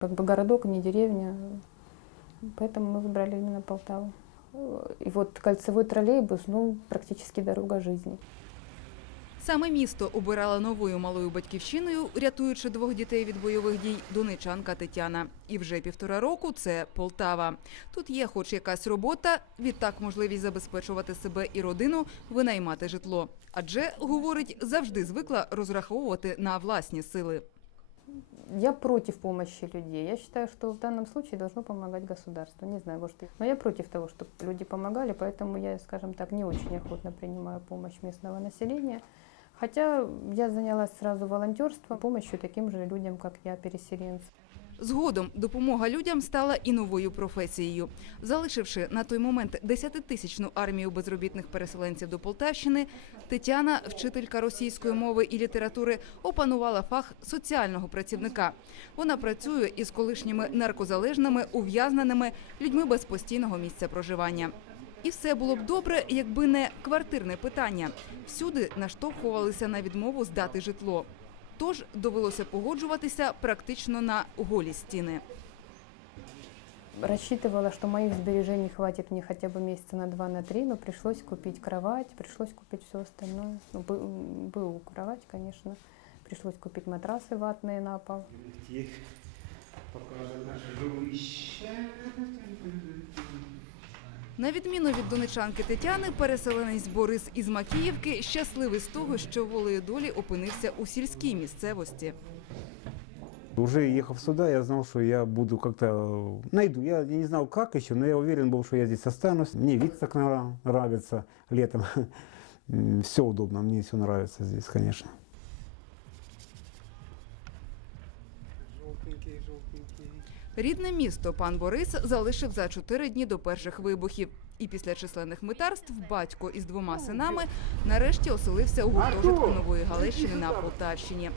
Как бы городок, не деревня, поэтому мы выбрали именно Полтаву. Э, И вот кольцевой троллейбус, ну, практически дорога жизни. Саме місто обирала новою малою батьківщиною, рятуючи двох дітей від бойових дій, донечанка Тетяна. І вже півтора року це Полтава. Тут є хоч якась робота, відтак можливість забезпечувати себе і родину, винаймати житло. Адже, говорить, завжди звикла розраховувати на власні сили. Я против помощи людей. Я считаю, что в данном случае должно помогать государство. Не знаю, может, но я против того, чтобы люди помогали, поэтому я, скажем так, не очень охотно принимаю помощь местного населения. Хотя я занялась сразу волонтерством, помощью таким же людям, как я, переселенцам. Згодом допомога людям стала і новою професією. Залишивши на той момент 10-тисячну армію безробітних переселенців до Полтавщини, Тетяна, вчителька російської мови і літератури, опанувала фах соціального працівника. Вона працює із колишніми наркозалежними, ув'язненими людьми без постійного місця проживання. І все було б добре, якби не квартирне питання. Всюди наштовхувалися на відмову здати житло. Тож довелося погоджуватися практично на голі стіни. Рассчитывала, что моих сбережений хватит мне хотя бы месяца на два, на три, но пришлось купить кровать, пришлось купить все остальное. Ну, бы- м, был кровать, конечно. Пришлось купить матрасы ватные на пол. На відміну від донечанки Тетяни, переселенець Борис із Макіївки щасливий з того, що волею долі опинився у сільській місцевості. Уже ехав сюда, я знал, что я буду как-то найду. Я не знал, как еще, но я уверен был, что я здесь останусь. Мне вид так нравится летом. Все удобно, мне все нравится здесь, конечно. Жовтенький, жовтенький. Рідне місто пан Борис залишив за чотири дні до перших вибухів. І після численних митарств батько із двома синами нарешті оселився у гуртожитку Нової Галещини на Полтавщині.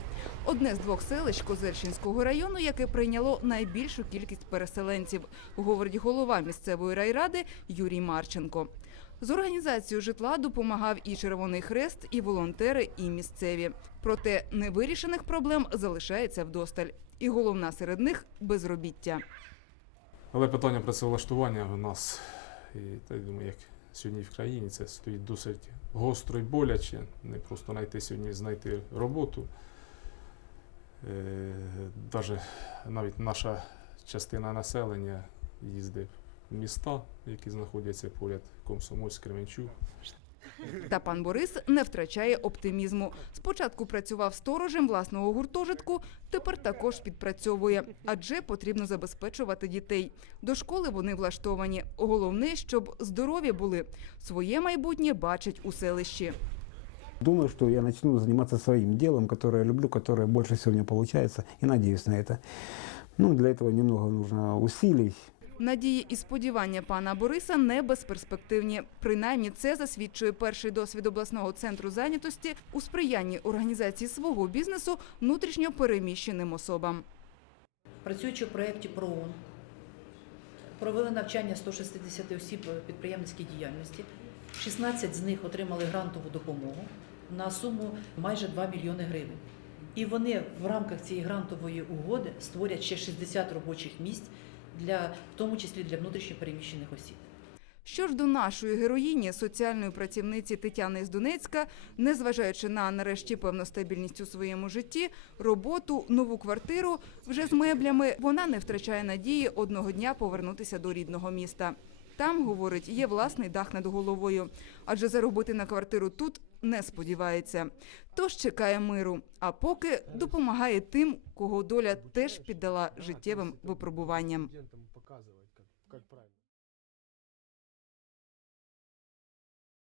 Одне з двох селищ Козельщинського району, яке прийняло найбільшу кількість переселенців, говорить голова місцевої райради Юрій Марченко. З організацією житла допомагав і Червоний Хрест, і волонтери, і місцеві. Проте невирішених проблем залишається вдосталь. І головна серед них безробіття. Але питання працевлаштування у нас, і та, я думаю, як сьогодні в країні, це стоїть досить гостро і боляче. Не просто знайти сьогодні знайти роботу. Е, навіть наша частина населення їздить в міста, які знаходяться поряд Комсомольськ, Кременчук. Та пан Борис не втрачає оптимізму. Спочатку працював сторожем власного гуртожитку, тепер також підпрацьовує, адже потрібно забезпечувати дітей. До школи вони влаштовані. Головне, щоб здорові були. Своє майбутнє бачать у селищі. Думаю, что я начну заниматься своим делом, которое я люблю, которое больше всего у меня получается, и надеюсь на это. Ну, для этого немного нужно усилий, Надії і сподівання пана Бориса не безперспективні. Принаймні, це засвідчує перший досвід обласного центру зайнятості у сприянні організації свого бізнесу внутрішньо переміщеним особам. Працюючи в проєкті ПРООН, провели навчання 160 осіб підприємницькій діяльності. 16 з них отримали грантову допомогу на суму майже 2 мільйони гривень. І вони в рамках цієї грантової угоди створять ще 60 робочих місць, для, в тому числі для внутрішньопереміщених осіб. Що ж до нашої героїні, соціальної працівниці Тетяни з Донецька, незважаючи на нарешті певну стабільність у своєму житті, роботу, нову квартиру вже з меблями, вона не втрачає надії одного дня повернутися до рідного міста. Там, говорить, є власний дах над головою, адже заробити на квартиру тут не сподівається. Тож чекає миру, а поки допомагає тим, кого доля теж піддала життєвим випробуванням.